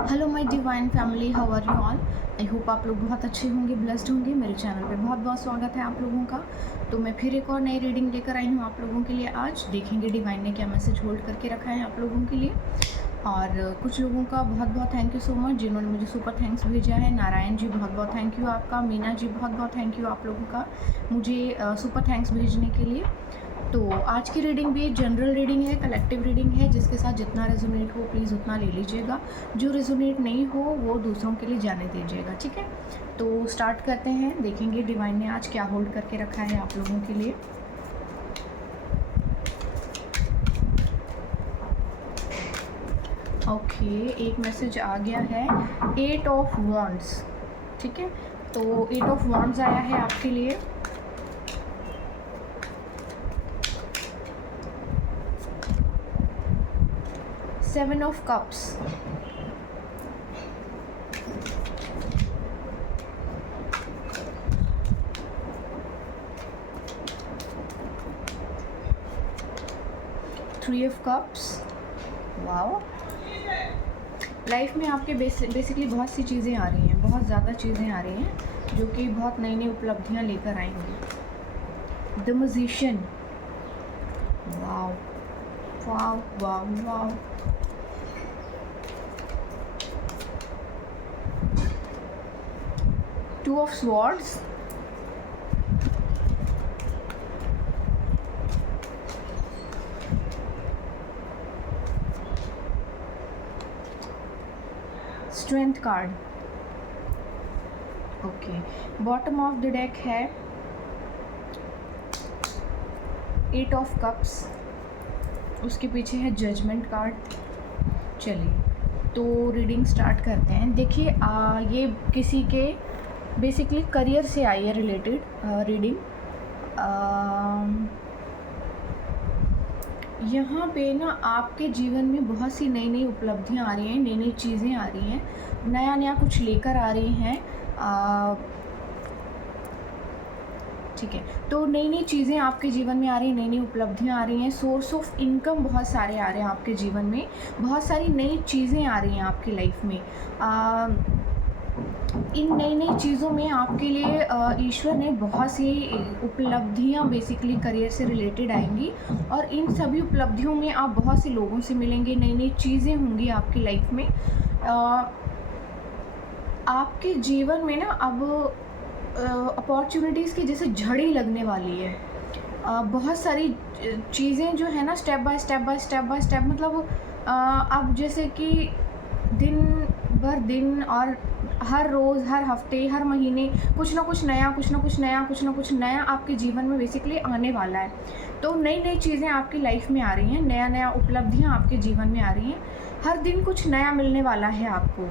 Hello my divine family, how are you all. I hope आप लोग बहुत अच्छे होंगे, ब्लेस्ड होंगे। मेरे चैनल पे बहुत बहुत स्वागत है आप लोगों का। तो मैं फिर एक और नई रीडिंग लेकर आई हूँ आप लोगों के लिए। आज देखेंगे डिवाइन ने क्या मैसेज होल्ड करके रखा है आप लोगों के लिए। और कुछ लोगों का बहुत बहुत थैंक यू सो मच जिन्होंने मुझे सुपर थैंक्स भेजा है। नारायण जी बहुत बहुत थैंक यू आपका। मीना जी बहुत बहुत थैंक यू आप लोगों का मुझे सुपर थैंक्स भेजने के लिए। तो आज की रीडिंग भी एक जनरल रीडिंग है, कलेक्टिव रीडिंग है, जिसके साथ जितना रेजोनेट हो प्लीज़ उतना ले लीजिएगा। जो रेजोनेट नहीं हो वो दूसरों के लिए जाने दीजिएगा, ठीक है। तो स्टार्ट करते हैं, देखेंगे डिवाइन ने आज क्या होल्ड करके रखा है आप लोगों के लिए। ओके, एक मैसेज आ गया है, 8 ऑफ वॉन्ड्स, ठीक है। तो 8 ऑफ वॉन्ड्स आया है आपके लिए। Seven of cups, three of cups. Wow, life में आपके बेसिकली बहुत सी चीज़ें आ रही हैं, बहुत ज़्यादा चीज़ें आ रही हैं जो कि बहुत नई नई उपलब्धियां लेकर आएंगी। The magician, wow wow wow wow. Two of swords, strength card. Okay, bottom of the deck है 8 ऑफ कप्स, उसके पीछे है जजमेंट कार्ड। चलिए तो रीडिंग स्टार्ट करते हैं। देखिए ये किसी के बेसिकली करियर से आई है रिलेटेड रीडिंग। यहाँ पे ना आपके जीवन में बहुत सी नई नई उपलब्धियाँ आ रही हैं, नई नई चीज़ें आ रही हैं, नया नया कुछ लेकर आ रही हैं। ठीक है, तो नई नई चीज़ें आपके जीवन में आ रही हैं, नई नई उपलब्धियाँ आ रही हैं, सोर्स ऑफ इनकम बहुत सारे आ रहे हैं आपके जीवन में, बहुत सारी नई चीज़ें आ रही हैं आपकी लाइफ में। इन नई नई चीज़ों में आपके लिए ईश्वर ने बहुत सी उपलब्धियां बेसिकली करियर से रिलेटेड आएंगी, और इन सभी उपलब्धियों में आप बहुत से लोगों से मिलेंगे, नई नई चीज़ें होंगी आपकी लाइफ में। आपके जीवन में ना अब अपॉर्चुनिटीज़ की जैसे झड़ी लगने वाली है। बहुत सारी चीज़ें जो है ना step by step by step by step, मतलब अब जैसे कि दिन भर दिन और हर रोज़, हर हफ्ते, हर महीने कुछ ना कुछ नया, कुछ ना कुछ नया, कुछ ना कुछ नया आपके जीवन में बेसिकली आने वाला है। तो नई नई चीज़ें आपकी लाइफ में आ रही हैं, नया नया उपलब्धियां आपके जीवन में आ रही हैं। हर दिन कुछ नया मिलने वाला है आपको,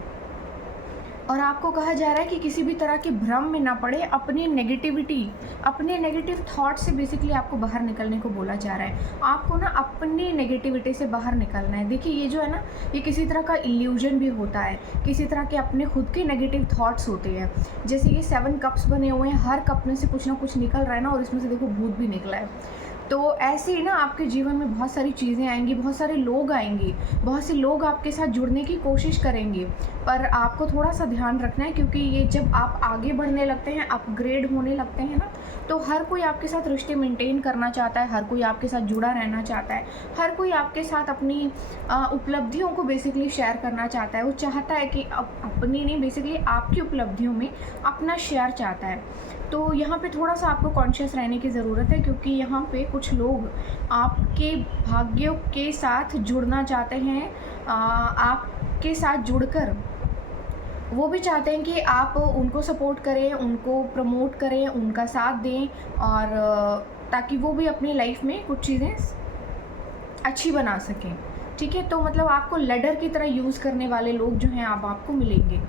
और आपको कहा जा रहा है कि किसी भी तरह के भ्रम में ना पड़े। अपनी नेगेटिविटी, अपने नेगेटिव थॉट से बेसिकली आपको बाहर निकलने को बोला जा रहा है। आपको ना अपनी नेगेटिविटी से बाहर निकलना है। देखिए ये जो है ना, ये किसी तरह का इल्यूजन भी होता है, किसी तरह के अपने खुद के नेगेटिव थॉट्स होते हैं। जैसे ये 7 कप्स बने हुए हैं, हर कप में से कुछ ना कुछ निकल रहा है ना, और इसमें से देखो भूत भी निकला है। तो ऐसे ही ना आपके जीवन में बहुत सारी चीज़ें आएंगी, बहुत सारे लोग आएंगे, बहुत से लोग आपके साथ जुड़ने की कोशिश करेंगे। पर आपको थोड़ा सा ध्यान रखना है, क्योंकि ये जब आप आगे बढ़ने लगते हैं, अपग्रेड होने लगते हैं ना, तो हर कोई आपके साथ रिश्ते मेंटेन करना चाहता है, हर कोई आपके साथ जुड़ा रहना चाहता है, हर कोई आपके साथ अपनी उपलब्धियों को बेसिकली शेयर करना चाहता है। वो चाहता है कि अपनी नहीं, बेसिकली आपकी उपलब्धियों में अपना शेयर चाहता है। तो यहाँ पे थोड़ा सा आपको कॉन्शियस रहने की ज़रूरत है, क्योंकि यहाँ पे कुछ लोग आपके भाग्यों के साथ जुड़ना चाहते हैं। आपके साथ जुड़कर वो भी चाहते हैं कि आप उनको सपोर्ट करें, उनको प्रमोट करें, उनका साथ दें, और ताकि वो भी अपनी लाइफ में कुछ चीज़ें अच्छी बना सकें। ठीक है, तो मतलब आपको लैडर की तरह यूज़ करने वाले लोग जो हैं आप आपको मिलेंगे।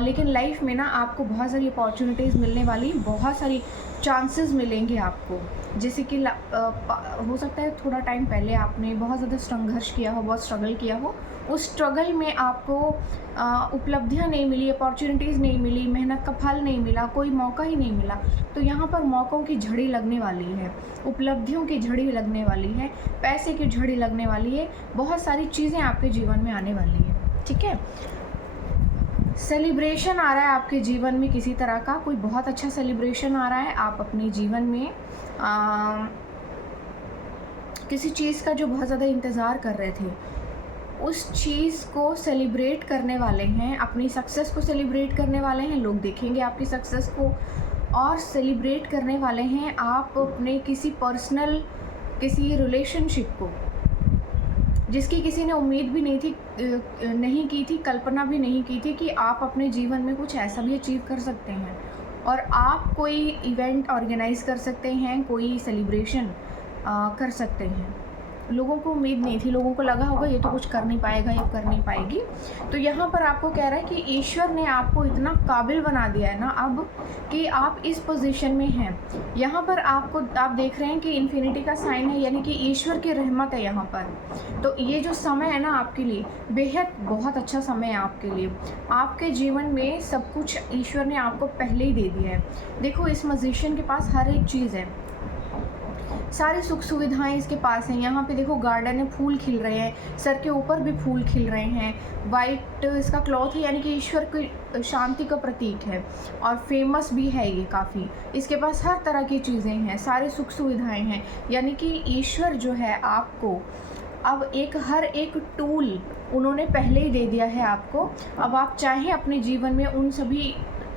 लेकिन लाइफ में ना आपको बहुत सारी अपॉर्चुनिटीज़ मिलने वाली, बहुत सारी चांसेस मिलेंगे आपको। जैसे कि हो सकता है थोड़ा टाइम पहले आपने बहुत ज़्यादा संघर्ष किया हो, बहुत स्ट्रगल किया हो, उस स्ट्रगल में आपको उपलब्धियां नहीं मिली, अपॉर्चुनिटीज़ नहीं मिली, मेहनत का फल नहीं मिला, कोई मौका ही नहीं मिला। तो यहाँ पर मौक़ों की झड़ी लगने वाली है, उपलब्धियों की झड़ी लगने वाली है, पैसे की झड़ी लगने वाली है, बहुत सारी चीज़ें आपके जीवन में आने वाली है। ठीक है, सेलिब्रेशन आ रहा है आपके जीवन में, किसी तरह का कोई बहुत अच्छा सेलिब्रेशन आ रहा है। आप अपने जीवन में किसी चीज़ का जो बहुत ज़्यादा इंतज़ार कर रहे थे, उस चीज़ को सेलिब्रेट करने वाले हैं, अपनी सक्सेस को सेलिब्रेट करने वाले हैं। लोग देखेंगे आपकी सक्सेस को और सेलिब्रेट करने वाले हैं आप अपने किसी पर्सनल किसी रिलेशनशिप को, जिसकी किसी ने उम्मीद भी नहीं की थी, कल्पना भी नहीं की थी कि आप अपने जीवन में कुछ ऐसा भी अचीव कर सकते हैं और आप कोई इवेंट ऑर्गेनाइज़ कर सकते हैं, कोई सेलिब्रेशन कर सकते हैं। लोगों को उम्मीद नहीं थी, लोगों को लगा होगा ये तो कुछ कर नहीं पाएगा, ये कर नहीं पाएगी। तो यहाँ पर आपको कह रहा है कि ईश्वर ने आपको इतना काबिल बना दिया है ना अब, कि आप इस पोजीशन में हैं। यहाँ पर आप देख रहे हैं कि इन्फिनिटी का साइन है, यानी कि ईश्वर की रहमत है यहाँ पर। तो ये जो समय है ना आपके लिए बेहद बहुत अच्छा समय है आपके लिए। आपके जीवन में सब कुछ ईश्वर ने आपको पहले ही दे दिया है। देखो, इस मैजिशियन के पास हर एक चीज़ है, सारी सुख सुविधाएं इसके पास हैं। यहाँ पे देखो गार्डन है, फूल खिल रहे हैं, सर के ऊपर भी फूल खिल रहे हैं। वाइट इसका क्लॉथ है, यानी कि ईश्वर की शांति का प्रतीक है और फेमस भी है ये काफ़ी। इसके पास हर तरह की चीज़ें हैं, सारे सुख सुविधाएं हैं, यानी कि ईश्वर जो है आपको अब हर एक टूल उन्होंने पहले ही दे दिया है आपको। अब आप चाहें अपने जीवन में उन सभी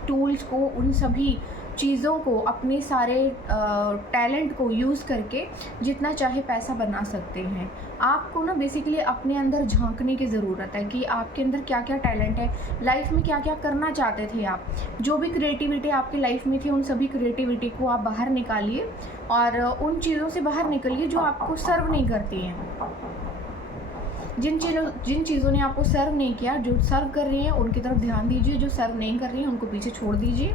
टूल्स को, उन सभी चीज़ों को, अपने सारे टैलेंट को यूज़ करके जितना चाहे पैसा बना सकते हैं। आपको ना बेसिकली अपने अंदर झांकने की ज़रूरत है कि आपके अंदर क्या क्या टैलेंट है, लाइफ में क्या क्या करना चाहते थे आप। जो भी क्रिएटिविटी आपकी लाइफ में थी, उन सभी क्रिएटिविटी को आप बाहर निकालिए और उन चीज़ों से बाहर निकलिए जो आपको सर्व नहीं करती हैं। जिन चीज़ों ने आपको सर्व नहीं किया, जो सर्व कर रही हैं उनकी तरफ ध्यान दीजिए, जो सर्व नहीं कर रही हैं उनको पीछे छोड़ दीजिए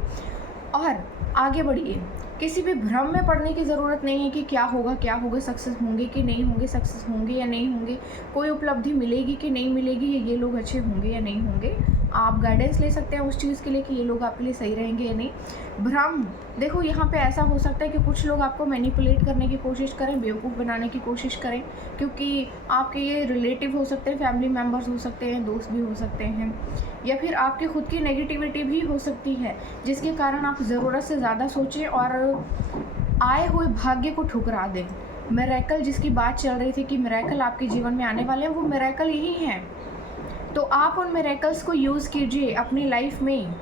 और आगे बढ़िए। किसी भी भ्रम में पड़ने की ज़रूरत नहीं है कि क्या होगा, सक्सेस होंगे कि नहीं होंगे, सक्सेस होंगे या नहीं होंगे, कोई उपलब्धि मिलेगी कि नहीं मिलेगी, ये लोग अच्छे होंगे या नहीं होंगे। आप गाइडेंस ले सकते हैं उस चीज़ के लिए कि ये लोग आपके लिए सही रहेंगे या नहीं। भ्रम, देखो यहाँ पे ऐसा हो सकता है कि कुछ लोग आपको मैनिपुलेट करने की कोशिश करें, बेवकूफ़ बनाने की कोशिश करें, क्योंकि आपके ये रिलेटिव हो सकते हैं, फैमिली मेम्बर्स हो सकते हैं, दोस्त भी हो सकते हैं, या फिर आपकी खुद की नेगेटिविटी भी हो सकती है, जिसके कारण आप ज़रूरत से ज़्यादा सोचें और आए हुए भाग्य को ठुकरा दें। मिरेकल जिसकी बात चल रही थी कि मिरेकल आपके जीवन में आने वाले हैं, वो मिरेकल यही हैं। तो आप उन मिरेकल्स को यूज़ कीजिए अपनी लाइफ में,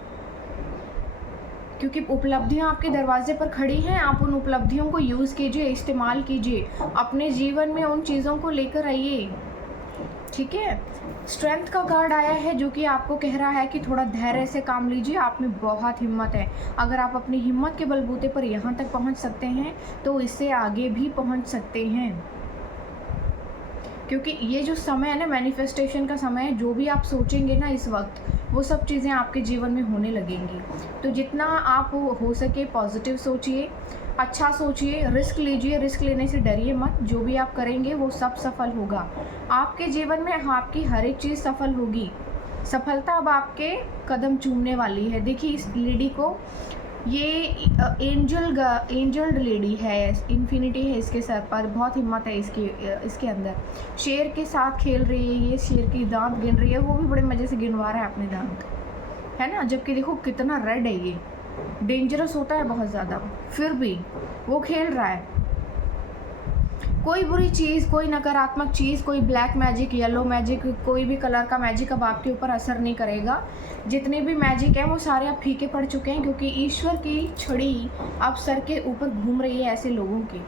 क्योंकि उपलब्धियां आपके दरवाजे पर खड़ी हैं। आप उन उपलब्धियों को यूज़ कीजिए, इस्तेमाल कीजिए, अपने जीवन में उन चीज़ों को लेकर आइए, ठीक है। स्ट्रेंथ का कार्ड आया है जो कि आपको कह रहा है कि थोड़ा धैर्य से काम लीजिए, आप में बहुत हिम्मत है। अगर आप अपनी हिम्मत के बलबूते पर यहाँ तक पहुँच सकते हैं तो इससे आगे भी पहुँच सकते हैं, क्योंकि ये जो समय है ना, मैनिफेस्टेशन का समय है। जो भी आप सोचेंगे ना इस वक्त, वो सब चीज़ें आपके जीवन में होने लगेंगी। तो जितना आप हो सके पॉजिटिव सोचिए, अच्छा सोचिए, रिस्क लीजिए, रिस्क लेने से डरिए मत। जो भी आप करेंगे वो सब सफल होगा आपके जीवन में। आपकी हर एक चीज़ सफल होगी। सफलता अब आपके कदम चूमने वाली है। देखिए इस लेडी को, ये एंजल्ड लेडी है, इन्फिनिटी है इसके सर पर, बहुत हिम्मत है इसके अंदर। शेर के साथ खेल रही है, ये शेर की दांत गिन रही है, वो भी बड़े मज़े से गिनवा रहा है अपने दांत, है ना। जबकि देखो कितना रेड है, ये डेंजरस होता है बहुत ज़्यादा, फिर भी वो खेल रहा है। कोई बुरी चीज़, कोई नकारात्मक चीज़, कोई ब्लैक मैजिक, येलो मैजिक, कोई भी कलर का मैजिक अब आपके ऊपर असर नहीं करेगा। जितने भी मैजिक हैं वो सारे अब फीके पड़ चुके हैं, क्योंकि ईश्वर की छड़ी अब सर के ऊपर घूम रही है ऐसे लोगों की।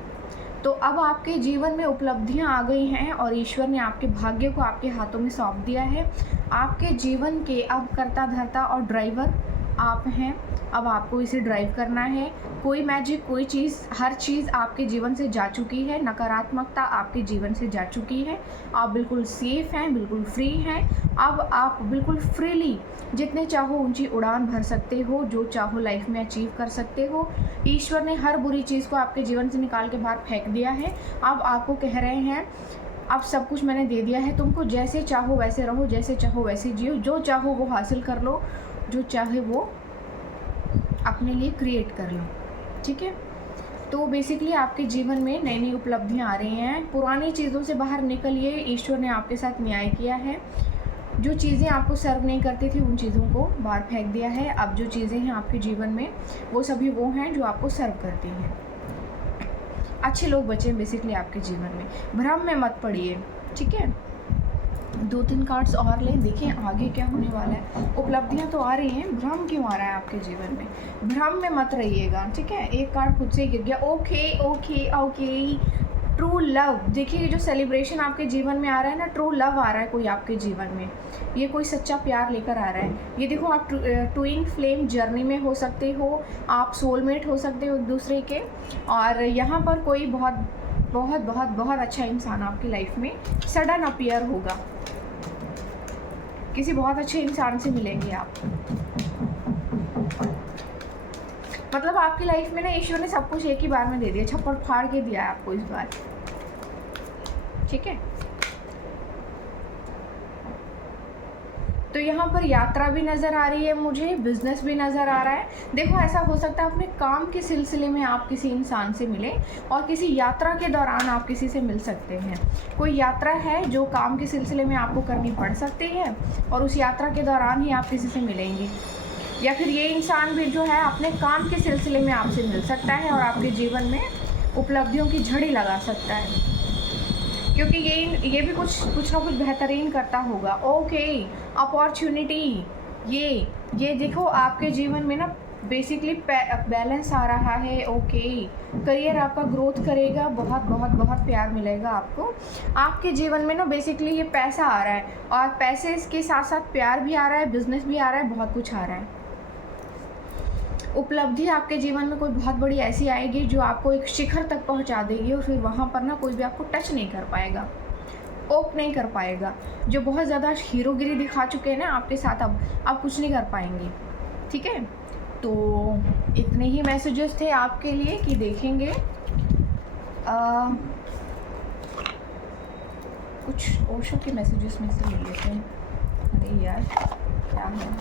तो अब आपके जीवन में उपलब्धियां आ गई हैं और ईश्वर ने आपके भाग्य को आपके हाथों में सौंप दिया है। आपके जीवन के अब कर्ता धर्ता और ड्राइवर आप हैं। अब आपको इसे ड्राइव करना है। कोई मैजिक, कोई चीज़, हर चीज़ आपके जीवन से जा चुकी है। नकारात्मकता आपके जीवन से जा चुकी है। आप बिल्कुल सेफ़ हैं, बिल्कुल फ्री हैं। अब आप बिल्कुल फ्रीली जितने चाहो ऊंची उड़ान भर सकते हो, जो चाहो लाइफ में अचीव कर सकते हो। ईश्वर ने हर बुरी चीज़ को आपके जीवन से निकाल के बाहर फेंक दिया है। अब आपको कह रहे हैं अब सब कुछ मैंने दे दिया है, तुमको जैसे चाहो वैसे रहो, जैसे चाहो वैसे जियो, जो चाहो वो हासिल कर लो, जो चाहे वो अपने लिए क्रिएट कर लो, ठीक है। तो बेसिकली आपके जीवन में नई नई उपलब्धियां आ रही हैं। पुरानी चीज़ों से बाहर निकलिए, ईश्वर ने आपके साथ न्याय किया है जो चीज़ें आपको सर्व नहीं करती थी उन चीज़ों को बाहर फेंक दिया है। अब जो चीज़ें हैं आपके जीवन में वो सभी वो हैं जो आपको सर्व करती हैं। अच्छे लोग बचे हैं बेसिकली आपके जीवन में। भ्रम में मत पड़िए, ठीक है। 2-3 कार्ड्स और लें, देखें आगे क्या होने वाला है। उपलब्धियां तो आ रही हैं, भ्रम क्यों आ रहा है आपके जीवन में? भ्रम में मत रहिएगा, ठीक है। एक कार्ड खुद से ही गिर गया। Okay okay okay, true love. देखिए ये जो सेलिब्रेशन आपके जीवन में आ रहा है ना, ट्रू लव आ रहा है कोई आपके जीवन में। ये कोई सच्चा प्यार लेकर आ रहा है। ये देखो आप ट्विन फ्लेम जर्नी में हो सकते हो, आप सोलमेट हो सकते हो एक दूसरे के। और यहाँ पर कोई बहुत बहुत बहुत बहुत अच्छा इंसान आपकी लाइफ में सडन अपीयर होगा। किसी बहुत अच्छे इंसान से मिलेंगे आप। मतलब आपकी लाइफ में ना ईश्वर ने सब कुछ एक ही बार में दे दिया, छप्पड़ फाड़ के दिया है आपको इस बार, ठीक है। तो यहाँ पर यात्रा भी नज़र आ रही है मुझे, बिजनेस भी नज़र आ रहा है। देखो ऐसा हो सकता है अपने काम के सिलसिले में आप किसी इंसान से मिले और किसी यात्रा के दौरान आप किसी से मिल सकते हैं। कोई यात्रा है जो काम के सिलसिले में आपको करनी पड़ सकती है और उस यात्रा के दौरान ही आप किसी से मिलेंगे। या फिर ये इंसान भी जो है अपने काम के सिलसिले में आपसे मिल सकता है और आपके जीवन में उपलब्धियों की झड़ी लगा सकता है, क्योंकि ये भी कुछ ना कुछ बेहतरीन करता होगा। ओके, अपॉर्चुनिटी, ये देखो आपके जीवन में ना बेसिकली बैलेंस आ रहा है। ओके, करियर आपका ग्रोथ करेगा, बहुत बहुत बहुत प्यार मिलेगा आपको। आपके जीवन में ना बेसिकली ये पैसा आ रहा है और पैसे के साथ साथ प्यार भी आ रहा है, बिजनेस भी आ रहा है, बहुत कुछ आ रहा है। उपलब्धि आपके जीवन में कोई बहुत बड़ी ऐसी आएगी जो आपको एक शिखर तक पहुंचा देगी और फिर वहां पर ना कोई भी आपको टच नहीं कर पाएगा, पोक नहीं कर पाएगा। जो बहुत ज़्यादा हीरोगिरी दिखा चुके हैं ना आपके साथ, अब आप कुछ नहीं कर पाएंगे, ठीक है। तो इतने ही मैसेजेस थे आपके लिए कि देखेंगे कुछ ओशो के मैसेजेस में से ले लेते हैं। अरे यार क्या है,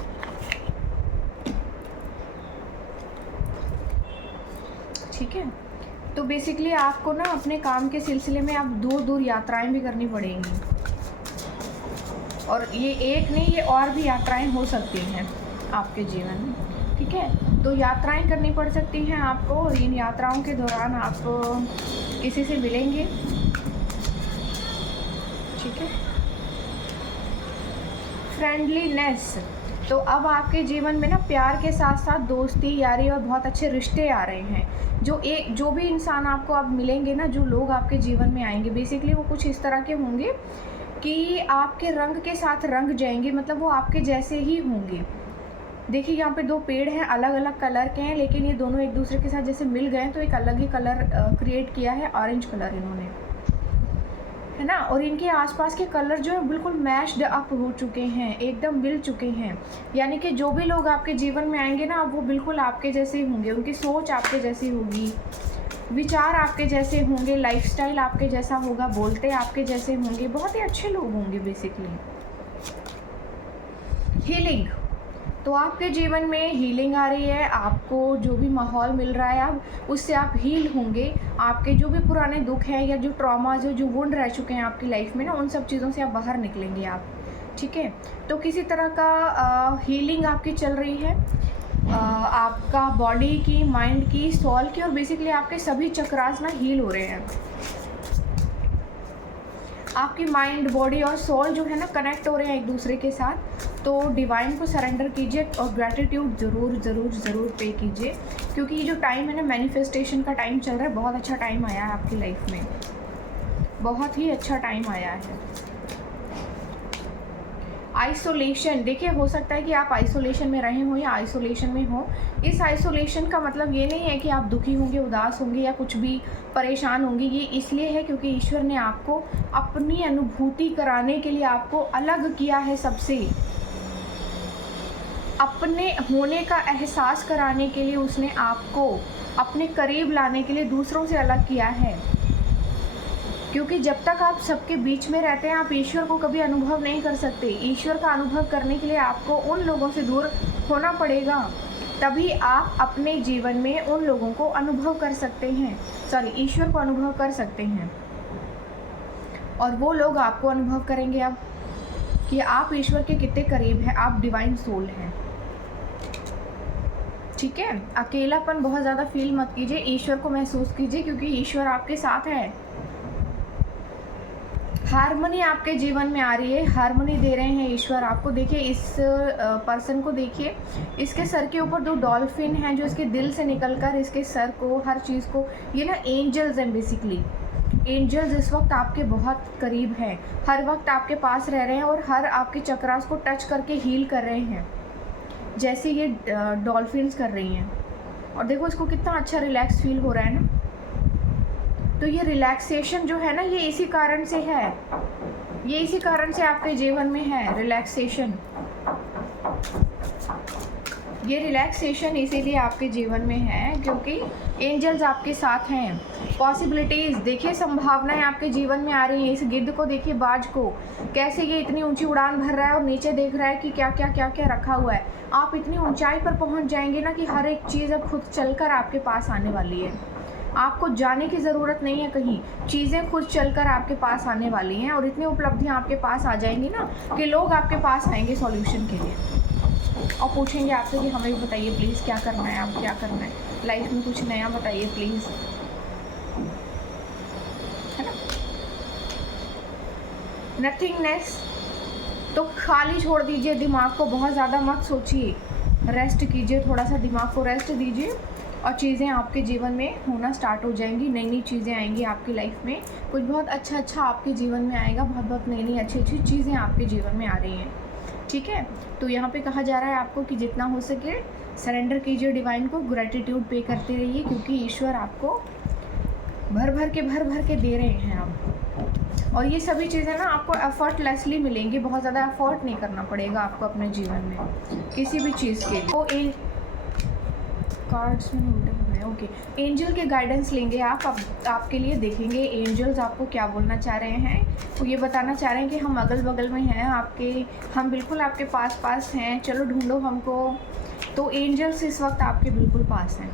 ठीक है। तो बेसिकली आपको ना अपने काम के सिलसिले में आप दूर दूर यात्राएं भी करनी पड़ेंगी, और ये एक नहीं, ये और भी यात्राएं हो सकती हैं आपके जीवन में, ठीक है। तो यात्राएं करनी पड़ सकती हैं आपको और इन यात्राओं के दौरान आप किसी से मिलेंगे, ठीक है। फ्रेंडलीनेस, तो अब आपके जीवन में ना प्यार के साथ साथ दोस्ती, यारी और बहुत अच्छे रिश्ते आ रहे हैं। जो भी इंसान आपको अब मिलेंगे ना, जो लोग आपके जीवन में आएंगे, बेसिकली वो कुछ इस तरह के होंगे कि आपके रंग के साथ रंग जाएंगे, मतलब वो आपके जैसे ही होंगे। देखिए यहाँ पे 2 पेड़ हैं, अलग अलग कलर के हैं, लेकिन ये दोनों एक दूसरे के साथ जैसे मिल गए तो एक अलग ही कलर क्रिएट किया है, ऑरेंज कलर इन्होंने, है ना। और इनके आसपास के कलर जो है बिल्कुल मैच्ड अप हो चुके हैं, एकदम मिल चुके हैं। यानी कि जो भी लोग आपके जीवन में आएंगे ना, वो बिल्कुल आपके जैसे ही होंगे, उनकी सोच आपके जैसी होगी, विचार आपके जैसे होंगे, लाइफस्टाइल आपके जैसा होगा, बोलते आपके जैसे होंगे, बहुत ही अच्छे लोग होंगे बेसिकली। हीलिंग, तो आपके जीवन में हीलिंग आ रही है। आपको जो भी माहौल मिल रहा है अब, उससे आप हील होंगे। आपके जो भी पुराने दुख हैं या जो ट्रॉमाज जो वुंड रह चुके हैं आपकी लाइफ में ना, उन सब चीज़ों से आप बाहर निकलेंगे आप, ठीक है। तो किसी तरह का हीलिंग आपकी चल रही है, आपका बॉडी की, माइंड की, सोल की, और बेसिकली आपके सभी चक्रास ना हील हो रहे हैं। आपकी माइंड, बॉडी और सोल जो है ना कनेक्ट हो रहे हैं एक दूसरे के साथ। तो डिवाइन को सरेंडर कीजिए और ग्रैटिट्यूड ज़रूर ज़रूर ज़रूर पे कीजिए, क्योंकि ये जो टाइम है ना, मैनिफेस्टेशन का टाइम चल रहा है। बहुत अच्छा टाइम आया है आपकी लाइफ में, बहुत ही अच्छा टाइम आया है। आइसोलेशन, देखिए हो सकता है कि आप आइसोलेशन में रहे हो या आइसोलेशन में हो। इस आइसोलेशन का मतलब ये नहीं है कि आप दुखी होंगे, उदास होंगे या कुछ भी परेशान होंगे। ये इसलिए है क्योंकि ईश्वर ने आपको अपनी अनुभूति कराने के लिए आपको अलग किया है सबसे, अपने होने का एहसास कराने के लिए उसने आपको अपने करीब लाने के लिए दूसरों से अलग किया है। क्योंकि जब तक आप सबके बीच में रहते हैं, आप ईश्वर को कभी अनुभव नहीं कर सकते। ईश्वर का अनुभव करने के लिए आपको उन लोगों से दूर होना पड़ेगा, तभी आप अपने जीवन में उन लोगों को अनुभव कर सकते हैं, ईश्वर को अनुभव कर सकते हैं। और वो लोग आपको अनुभव करेंगे अब कि आप ईश्वर के कितने करीब हैं, आप डिवाइन सोल हैं। ठीक है, अकेलापन बहुत ज़्यादा फील मत कीजिए, ईश्वर को महसूस कीजिए क्योंकि ईश्वर आपके साथ है। हारमोनी आपके जीवन में आ रही है, हारमोनी दे रहे हैं ईश्वर आपको। देखिए इस पर्सन को देखिए, इसके सर के ऊपर 2 डॉल्फिन हैं जो इसके दिल से निकलकर इसके सर को, हर चीज़ को, ये ना एंजल्स हैं बेसिकली। एंजल्स इस वक्त आपके बहुत करीब हैं, हर वक्त आपके पास रह रहे हैं और हर आपके चक्रास को टच करके हील कर रहे हैं, जैसे ये डॉल्फिन्स कर रही हैं। और देखो इसको कितना अच्छा रिलैक्स फील हो रहा है ना। तो ये रिलैक्सेशन जो है ना, ये इसी कारण से है, ये इसी कारण से आपके जीवन में है रिलैक्सेशन। ये रिलैक्सेशन इसीलिए आपके जीवन में है क्योंकि एंजल्स आपके साथ हैं। पॉसिबिलिटीज़ देखिए, संभावनाएं आपके जीवन में आ रही हैं। इस गिद्ध को देखिए, बाज को, कैसे ये इतनी ऊंची उड़ान भर रहा है और नीचे देख रहा है कि क्या क्या क्या क्या रखा हुआ है। आप इतनी ऊंचाई पर पहुंच जाएंगे ना कि हर एक चीज़ अब खुद चलकर आपके पास आने वाली है। आपको जाने की ज़रूरत नहीं है कहीं, चीज़ें खुद चलकर आपके पास आने वाली हैं और इतनी उपलब्धियां आपके पास आ जाएंगी ना कि लोग आपके पास आएंगे सॉल्यूशन के लिए और पूछेंगे आपसे कि हमें भी बताइए प्लीज़, क्या करना है, आप क्या करना है लाइफ में, कुछ नया बताइए प्लीज़, है ना। नथिंगनेस, तो खाली छोड़ दीजिए दिमाग को, बहुत ज़्यादा मत सोचिए, रेस्ट कीजिए, थोड़ा सा दिमाग को रेस्ट दीजिए और चीज़ें आपके जीवन में होना स्टार्ट हो जाएंगी। नई नई चीज़ें आएंगी आपकी लाइफ में, कुछ बहुत अच्छा अच्छा आपके जीवन में आएगा, बहुत बहुत नई नई अच्छी अच्छी चीज़ें आपके जीवन में आ रही हैं। ठीक है, तो यहाँ पे कहा जा रहा है आपको कि जितना हो सके सरेंडर कीजिए डिवाइन को, ग्रेटिट्यूड पे करते रहिए क्योंकि ईश्वर आपको भर भर के दे रहे हैं आप। और ये सभी चीज़ें ना आपको एफर्टलेसली मिलेंगी, बहुत ज़्यादा एफर्ट नहीं करना पड़ेगा आपको अपने जीवन में किसी भी चीज़ के लिए। तो कार्ड्स में उल्टे हो रहे हैं, ओके। एंजल के गाइडेंस लेंगे आप, आपके लिए देखेंगे एंजल्स आपको क्या बोलना चाह रहे हैं। तो ये बताना चाह रहे हैं कि हम अगल बगल में हैं आपके, हम बिल्कुल आपके पास हैं, चलो ढूंढो हमको। तो एंजल्स इस वक्त आपके बिल्कुल पास हैं।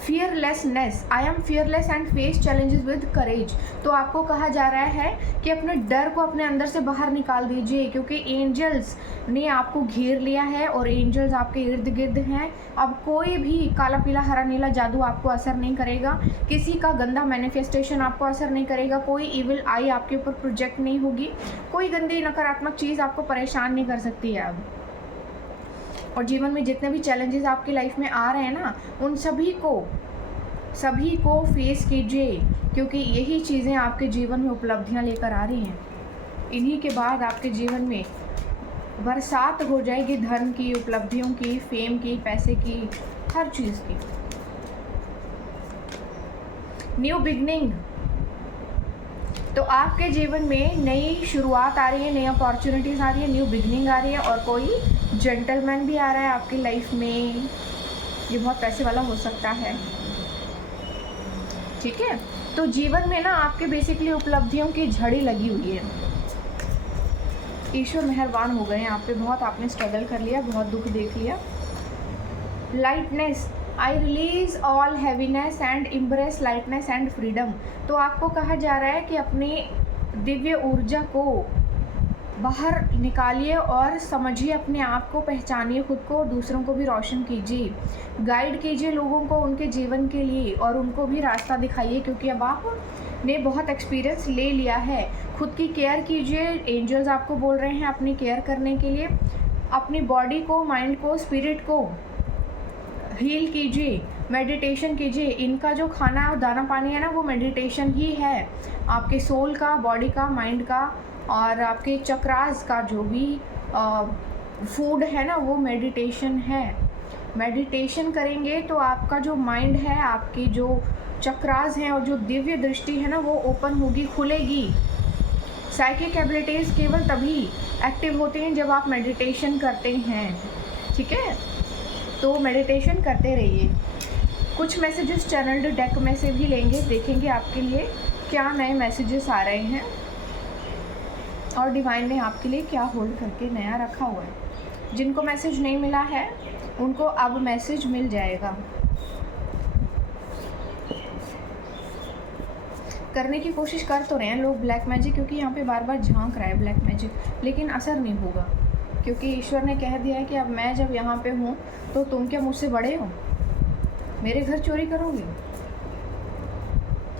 Fearlessness, I am fearless and face challenges with courage. तो आपको कहा जा रहा है कि अपने डर को अपने अंदर से बाहर निकाल दीजिए क्योंकि एंजल्स ने आपको घेर लिया है और एंजल्स आपके इर्द गिर्द हैं। अब कोई भी काला पीला हरा नीला जादू आपको असर नहीं करेगा, किसी का गंदा मैनिफेस्टेशन आपको असर नहीं करेगा, कोई इविल आई आपके ऊपर प्रोजेक्ट नहीं होगी, कोई गंदी नकारात्मक चीज़ आपको परेशान नहीं कर सकती है अब। और जीवन में जितने भी चैलेंजेस आपकी लाइफ में आ रहे हैं ना, उन सभी को फेस कीजिए क्योंकि यही चीज़ें आपके जीवन में उपलब्धियां लेकर आ रही हैं। इन्हीं के बाद आपके जीवन में बरसात हो जाएगी धन की, उपलब्धियों की, फेम की, पैसे की, हर चीज़ की। न्यू बिगनिंग, तो आपके जीवन में नई शुरुआत आ रही है, नई अपॉर्चुनिटीज़ आ रही है, न्यू बिगनिंग आ रही है और कोई जेंटलमैन भी आ रहा है आपकी लाइफ में, ये बहुत पैसे वाला हो सकता है। ठीक है, तो जीवन में ना आपके बेसिकली उपलब्धियों की झड़ी लगी हुई है। ईश्वर मेहरबान हो गए हैं आप पे, बहुत आपने स्ट्रगल कर लिया, बहुत दुख देख लिया। Lightness, I release all heaviness and embrace lightness and freedom. तो आपको कहा जा रहा है कि अपनी दिव्य ऊर्जा को बाहर निकालिए और समझिए अपने आप को, पहचानिए खुद को, दूसरों को भी रोशन कीजिए, गाइड कीजिए लोगों को उनके जीवन के लिए और उनको भी रास्ता दिखाइए क्योंकि अब आपने बहुत एक्सपीरियंस ले लिया है। खुद की केयर कीजिए, एंजल्स आपको बोल रहे हैं अपनी केयर करने के लिए। अपनी बॉडी को, माइंड को, स्पिरिट को हील कीजिए, मेडिटेशन कीजिए। इनका जो खाना और दाना पानी है ना, वो मेडिटेशन ही है, आपके सोल का, बॉडी का, माइंड का और आपके चक्रास का जो भी फूड है ना, वो मेडिटेशन है। मेडिटेशन करेंगे तो आपका जो माइंड है, आपकी जो चक्रास हैं और जो दिव्य दृष्टि है ना, वो ओपन होगी, खुलेगी। साइकिक एबिलिटीज़ केवल तभी एक्टिव होती हैं जब आप मेडिटेशन करते हैं। ठीक है, तो मेडिटेशन करते रहिए। कुछ मैसेजेस चैनल्ड डेक में से भी लेंगे, देखेंगे आपके लिए क्या नए मैसेजेस आ रहे हैं और डिवाइन ने आपके लिए क्या होल्ड करके नया रखा हुआ है। जिनको मैसेज नहीं मिला है उनको अब मैसेज मिल जाएगा। करने की कोशिश कर तो रहे हैं लोग ब्लैक मैजिक, क्योंकि यहाँ पे बार बार झांक रहा है ब्लैक मैजिक, लेकिन असर नहीं होगा, क्योंकि ईश्वर ने कह दिया है कि अब मैं जब यहाँ पे हूँ तो तुम क्या मुझसे बड़े हो, मेरे घर चोरी करोगे?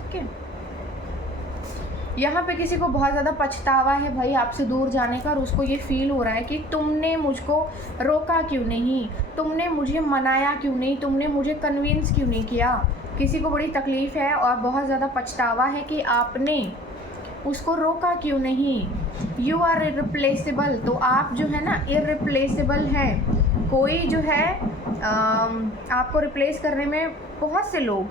ठीक है। यहाँ पे किसी को बहुत ज़्यादा पछतावा है भाई आपसे दूर जाने का, और उसको ये फील हो रहा है कि तुमने मुझको रोका क्यों नहीं, तुमने मुझे मनाया क्यों नहीं, तुमने मुझे कन्विंस क्यों नहीं किया। किसी को बड़ी तकलीफ़ है और बहुत ज़्यादा पछतावा है कि आपने उसको रोका क्यों नहीं। यू आर इररिप्लेसेबल, तो आप जो है ना इररिप्लेसेबल हैं। कोई जो है आपको रिप्लेस करने में बहुत से लोग,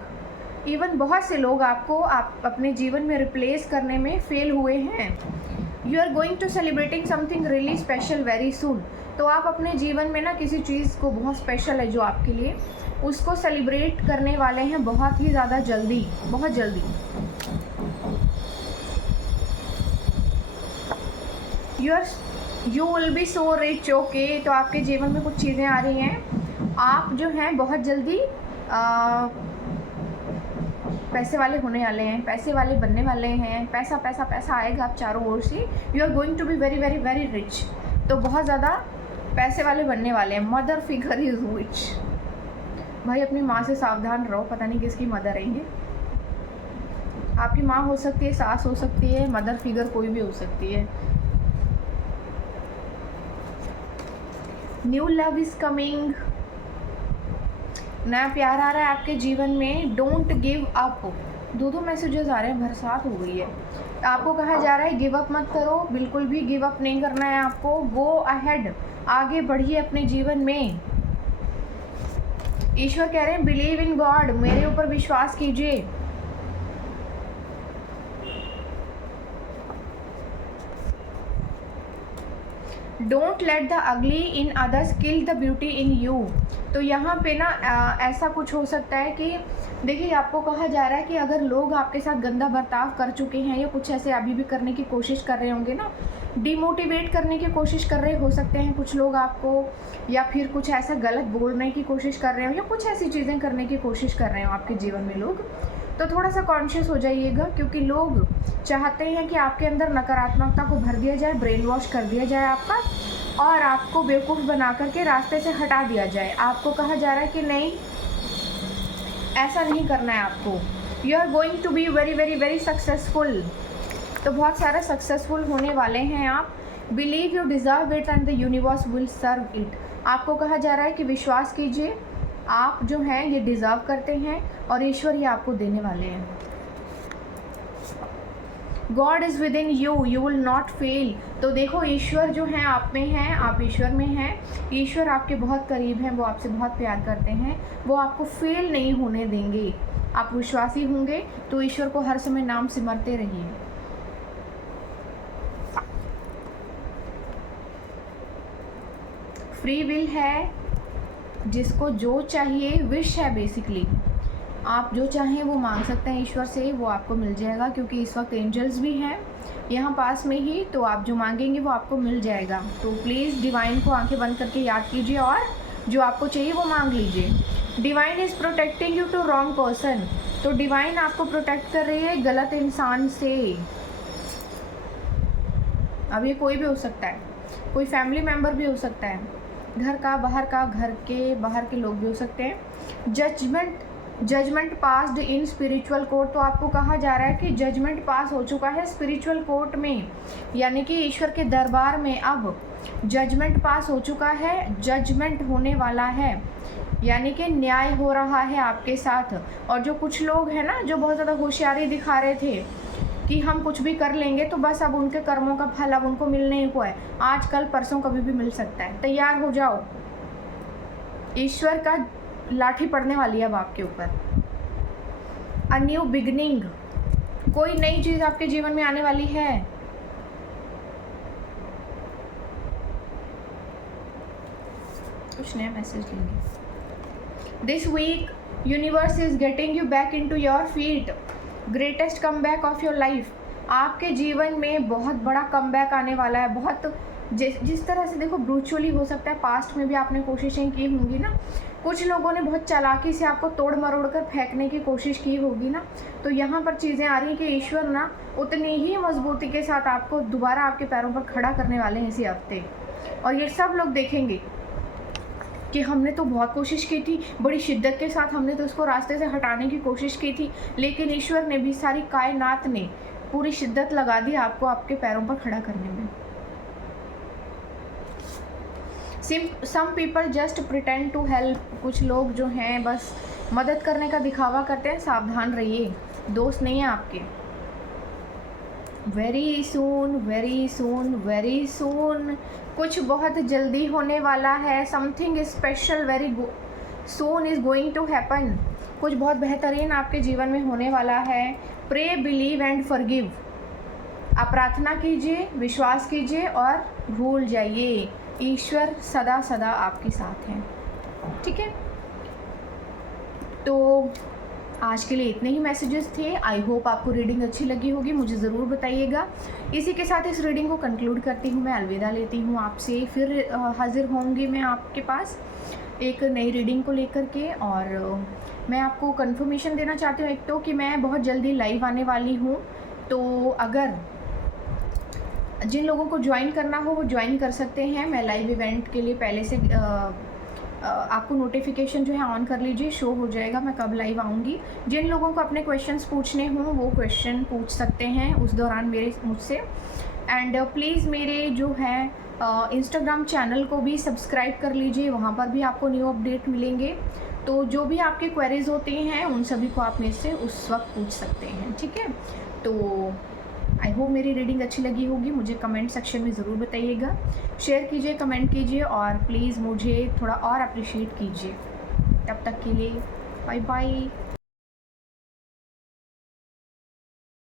इवन बहुत से लोग आपको आप अपने जीवन में रिप्लेस करने में फेल हुए हैं। You are going to celebrating something really special very soon, तो आप अपने जीवन में ना किसी चीज़ को बहुत स्पेशल है जो आपके लिए, उसको सेलिब्रेट करने वाले हैं बहुत ही ज़्यादा जल्दी, बहुत जल्दी। You will be so rich, okay. तो आपके जीवन में कुछ चीज़ें आ रही हैं, आप जो हैं बहुत जल्दी पैसे वाले होने वाले हैं, पैसे वाले बनने वाले हैं, पैसा पैसा पैसा आएगा आप चारों ओर से। You are going to be very very very rich, तो बहुत ज़्यादा पैसे वाले बनने वाले हैं। मदर फिगर इज रिच, भाई अपनी माँ से सावधान रहो, पता नहीं किसकी मदर है ये। आपकी माँ हो सकती है, सास हो सकती है, मदर फिगर कोई भी हो सकती है। न्यू लव इज कमिंग, नया प्यार आ रहा है आपके जीवन में। डोंट गिव अप, दो मैसेजेस आ रहे हैं, बरसात हो गई है। आपको कहा जा रहा है गिव अप मत करो, बिल्कुल भी गिव अप नहीं करना है आपको। गो अहेड, आगे बढ़िए अपने जीवन में। ईश्वर कह रहे हैं बिलीव इन गॉड, मेरे ऊपर विश्वास कीजिए। Don't let the ugly in others kill the beauty in you. तो यहाँ पे ना ऐसा कुछ हो सकता है कि देखिए आपको कहा जा रहा है कि अगर लोग आपके साथ गंदा बर्ताव कर चुके हैं या कुछ ऐसे अभी भी करने की कोशिश कर रहे होंगे ना, डिमोटिवेट करने की कोशिश कर रहे हो सकते हैं कुछ लोग आपको, या फिर कुछ ऐसा गलत बोलने की कोशिश कर रहे हो, या कुछ ऐसी चीज़ें करने की कोशिश कर रहे हो आपके जीवन में लोग, तो थोड़ा सा कॉन्शियस हो जाइएगा, क्योंकि लोग चाहते हैं कि आपके अंदर नकारात्मकता को भर दिया जाए, ब्रेन वॉश कर दिया जाए आपका, और आपको बेवकूफ़ बना करके रास्ते से हटा दिया जाए। आपको कहा जा रहा है कि नहीं, ऐसा नहीं करना है आपको। You are going to be very very very successful, तो बहुत सारा सक्सेसफुल होने वाले हैं आप। Believe you deserve it and the universe will serve it. आपको कहा जा रहा है कि विश्वास कीजिए, आप जो हैं ये डिज़र्व करते हैं और ईश्वर ये आपको देने वाले हैं। God is with in you, you will not fail. तो देखो ईश्वर जो हैं आप में हैं, आप ईश्वर में हैं, ईश्वर आपके बहुत करीब हैं, वो आपसे बहुत प्यार करते हैं, वो आपको फेल नहीं होने देंगे। आप विश्वासी होंगे तो ईश्वर को हर समय नाम सिमरते रहिए। फ्री विल है, जिसको जो चाहिए, विश है बेसिकली, आप जो चाहें वो मांग सकते हैं ईश्वर से, वो आपको मिल जाएगा, क्योंकि इस वक्त एंजल्स भी हैं यहाँ पास में ही, तो आप जो मांगेंगे वो आपको मिल जाएगा। तो प्लीज़ डिवाइन को आंखें बंद करके याद कीजिए और जो आपको चाहिए वो मांग लीजिए। Divine is protecting you to wrong person, तो डिवाइन आपको प्रोटेक्ट कर रही है गलत इंसान से। अब ये कोई भी हो सकता है, कोई फैमिली मेम्बर भी हो सकता है, घर का, घर के बाहर के लोग भी हो सकते हैं। Judgement passed in spiritual court, तो आपको कहा जा रहा है कि जजमेंट पास हो चुका है स्पिरिचुअल कोर्ट में, यानी कि ईश्वर के दरबार में अब जजमेंट पास हो चुका है, जजमेंट होने वाला है, यानी कि न्याय हो रहा है आपके साथ। और जो कुछ लोग हैं ना जो बहुत ज़्यादा होशियारी दिखा रहे थे कि हम कुछ भी कर लेंगे, तो बस अब उनके कर्मों का फल अब उनको मिलने को है, आज कल परसों कभी भी मिल सकता है। तैयार हो जाओ, ईश्वर का लाठी पड़ने वाली है अब आपके ऊपर। अ न्यू बिगनिंग, कोई नई चीज़ आपके जीवन में आने वाली है। कुछ नया मैसेज लेंगे। This week universe is getting you back into your feet, greatest comeback of your life. आपके जीवन में बहुत बड़ा कमबैक आने वाला है, बहुत जिस तरह से देखो ब्रूचुअली हो सकता है पास्ट में भी आपने कोशिशें की होंगी ना, कुछ लोगों ने बहुत चालाकी से आपको तोड़ मरोड़ कर फेंकने की कोशिश की होगी ना, तो यहाँ पर चीज़ें आ रही हैं कि ईश्वर ना उतनी ही मजबूती के साथ आपको दोबारा आपके पैरों पर खड़ा करने वाले हैं इसी हफ्ते। और ये सब लोग देखेंगे कि हमने तो बहुत कोशिश की थी, बड़ी शिद्दत के साथ हमने तो उसको रास्ते से हटाने की कोशिश की थी, लेकिन ईश्वर ने भी, सारी कायनात ने पूरी शिद्दत लगा दी आपको आपके पैरों पर खड़ा करने में। Some people just pretend to help, कुछ लोग जो हैं बस मदद करने का दिखावा करते हैं, सावधान रहिए, दोस्त नहीं है आपके। Very soon very soon very soon, कुछ बहुत जल्दी होने वाला है। Something special very soon is going to happen, कुछ बहुत बेहतरीन आपके जीवन में होने वाला है। प्रे बिलीव एंड फॉरगिव, आप प्रार्थना कीजिए, विश्वास कीजिए और भूल जाइए, ईश्वर सदा सदा आपके साथ हैं। ठीक है, तो आज के लिए इतने ही मैसेजेस थे। आई होप आपको रीडिंग अच्छी लगी होगी, मुझे ज़रूर बताइएगा। इसी के साथ इस रीडिंग को कंक्लूड करती हूँ, मैं अलविदा लेती हूँ आपसे। फिर हाजिर होंगी मैं आपके पास एक नई रीडिंग को लेकर के। और मैं आपको कंफर्मेशन देना चाहती हूँ एक तो कि मैं बहुत जल्दी लाइव आने वाली हूँ, तो अगर जिन लोगों को ज्वाइन करना हो वो ज्वाइन कर सकते हैं। मैं लाइव इवेंट के लिए पहले से आपको नोटिफिकेशन जो है ऑन कर लीजिए, शो हो जाएगा मैं कब लाइव आऊँगी। जिन लोगों को अपने क्वेश्चंस पूछने हों वो क्वेश्चन पूछ सकते हैं उस दौरान मुझसे। एंड प्लीज़ मेरे जो है इंस्टाग्राम चैनल को भी सब्सक्राइब कर लीजिए, वहाँ पर भी आपको न्यू अपडेट मिलेंगे। तो जो भी आपके क्वेरीज होती हैं उन सभी को आप मेरे से उस वक्त पूछ सकते हैं। ठीक है, तो आई होप मेरी रीडिंग अच्छी लगी होगी, मुझे कमेंट सेक्शन में ज़रूर बताइएगा। शेयर कीजिए, कमेंट कीजिए और प्लीज़ मुझे थोड़ा और अप्रिशिएट कीजिए। तब तक के लिए बाय बाय।